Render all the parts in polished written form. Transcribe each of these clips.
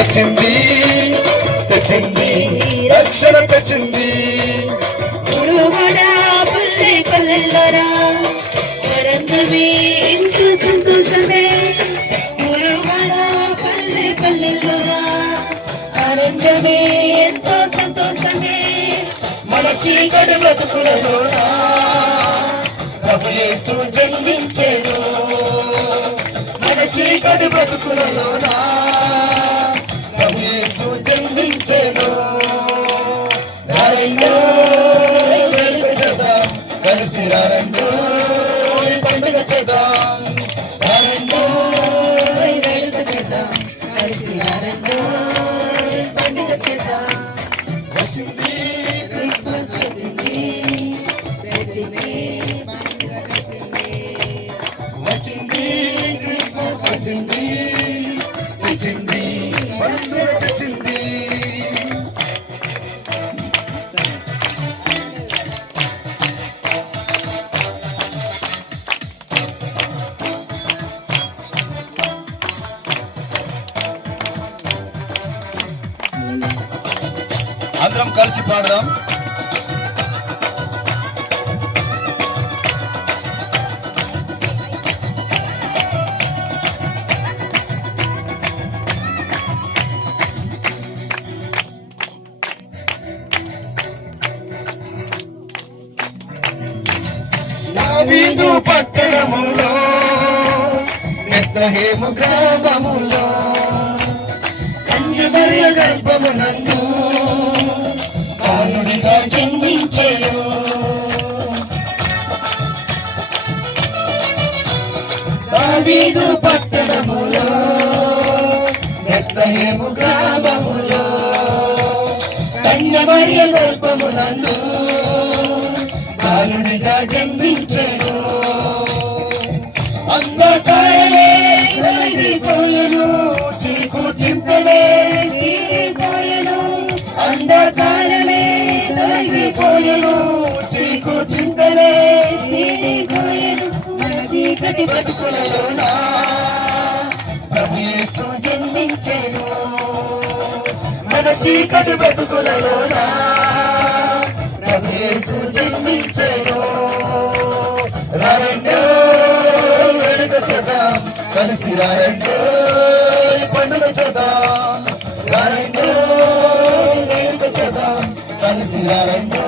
వచ్చింది, తెచ్చింది, రక్షణ తెచ్చింది. పల్లెల్లోరా ఆనందమే ఎంతో సంతోషమే. పల్లెల్లోరా ఆనందమే ఎంతో సంతోషమే. మన చీకటి బ్రతుకులలోనా ప్రభు యేసు జన్మించెను. మన చీకటి బ్రతుకులలోనా ప్రభు యేసు జన్మించెను. రండో వేడుక చేద్దాం, కలిసి రండో పండుగ చేద్దాం. రండో వేడుక చేద్దాం, కలిసి రండో పండుగ చేద్దాం. వచ్చింది క్రిస్మస్ వచ్చింది, వచ్చింది క్రిస్మస్ వచ్చింది, తెచ్చింది, పండుగ తెచ్చింది. అందరం కలిసి పాడదాం. దావీదు పట్టణములో బెత్లెహేము గ్రామములో కన్యమరియ గర్భమునందు బాలుడిగా జన్మించెను. దావీదు పట్టణములో బెత్లెహేము గ్రామములో కన్యమరియ గర్భమునందు బాలుడిగా జన్మించెను. అంధకారమే తొలగిపోయెను, చీకు చింతలే తీరిపోయెను. అంధకారమే తొలగిపోయెను, చీకు చింతలే తీరిపోయెను. మన చీకటి బ్రతుకులలోనా ప్రభు యేసు జన్మించెను. మన చీకటి బ్రతుకులలోనా ప్రభు యేసు జన్మించెను. రండో వేడుక చేద్దాం, కలిసి రండో పండుగ చేద్దాం. రండో వేడుక చేద్దాం, కలిసి రండో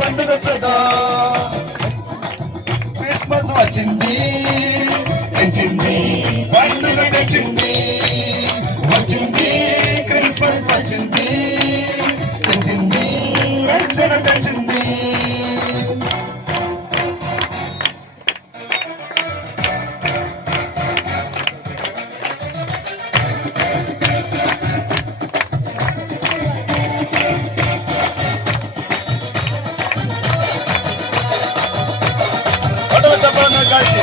పండుగ చేద్దాం. క్రిస్మస్ వచ్చింది, తెచ్చింది, పండుగ తెచ్చింది. వచ్చింది క్రిస్మస్ వచ్చింది, తెచ్చింది, రక్షణ తెచ్చింది. చెప్పండి కాశీ.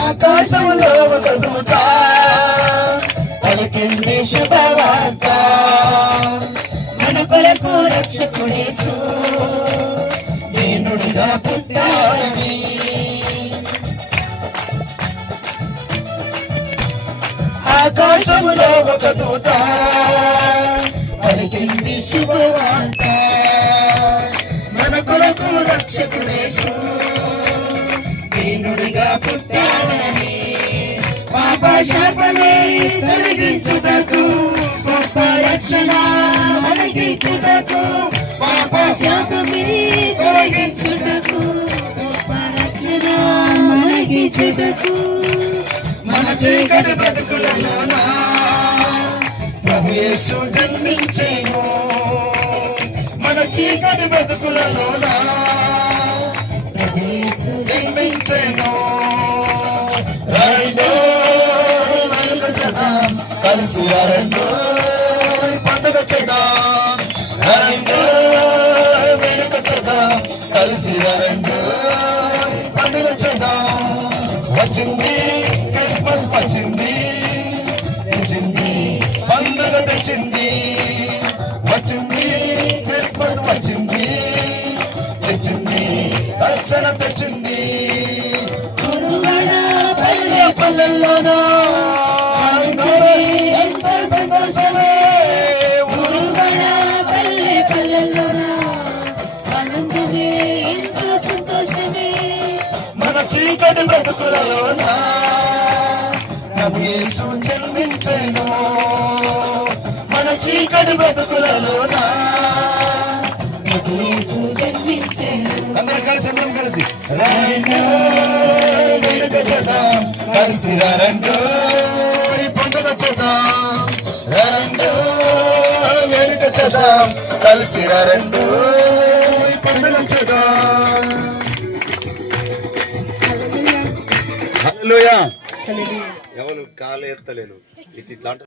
ఆకాశములో ఒక దూత పలికింది శుభవార్త. మన కొరకు రక్షకుడేసు దీనుడిగా పుట్టాడని. ఆకాశములో ఒక దూత పలికింది శుభవార్త. మన కొరకు రక్షకుడేసు దీనుడిగా పుట్టాడని. పాప శాపమే తొలగించుటకు, గొప్ప రక్షణ మనకిచ్చుటకు. పాప శాపమే తొలగించుటకు, గొప్ప రక్షణ మనకిచ్చుటకు. మన చీకటి బ్రతుకులలోనా ప్రభు యేసు జన్మించెను. మన చీకటి బ్రతుకులలోనా ప్రభు యేసు జన్మించెను. రండో వేడుక చేద్దాం, కలిసి రండో పండుగ చేద్దాం. రండో వేడుక చేద్దాం, కలిసి రండో పండుగ చేద్దాం. వచ్చింది క్రిస్మస్ వచ్చింది, తెచ్చింది తెచ్చింది రక్షణ తెచ్చింది కురువడ పల్లె పల్లెల్లోన ఆనందమే ఎంతో సంతోషమే కురువడ పల్లె పల్లెల్లోన ఆనందమే ఎంతో సంతోషమే మన చీకటి బ్రతుకులలోన ప్రభు యేసు జన్మించెను మన చీకటి బ్రతుకులలోన ప్రభు యేసు జన్మించెను అందరం కలిసి రండి వెనుక చేద్దాం కలిసి రండి ఈ పండుగ చేద్దాం రండి వెనుక చేద్దాం కలిసి రండి ఈ పండుగ చేద్దాం హల్లెలూయా ఎవరు కాలు ఎత్తలేను ఇట్లా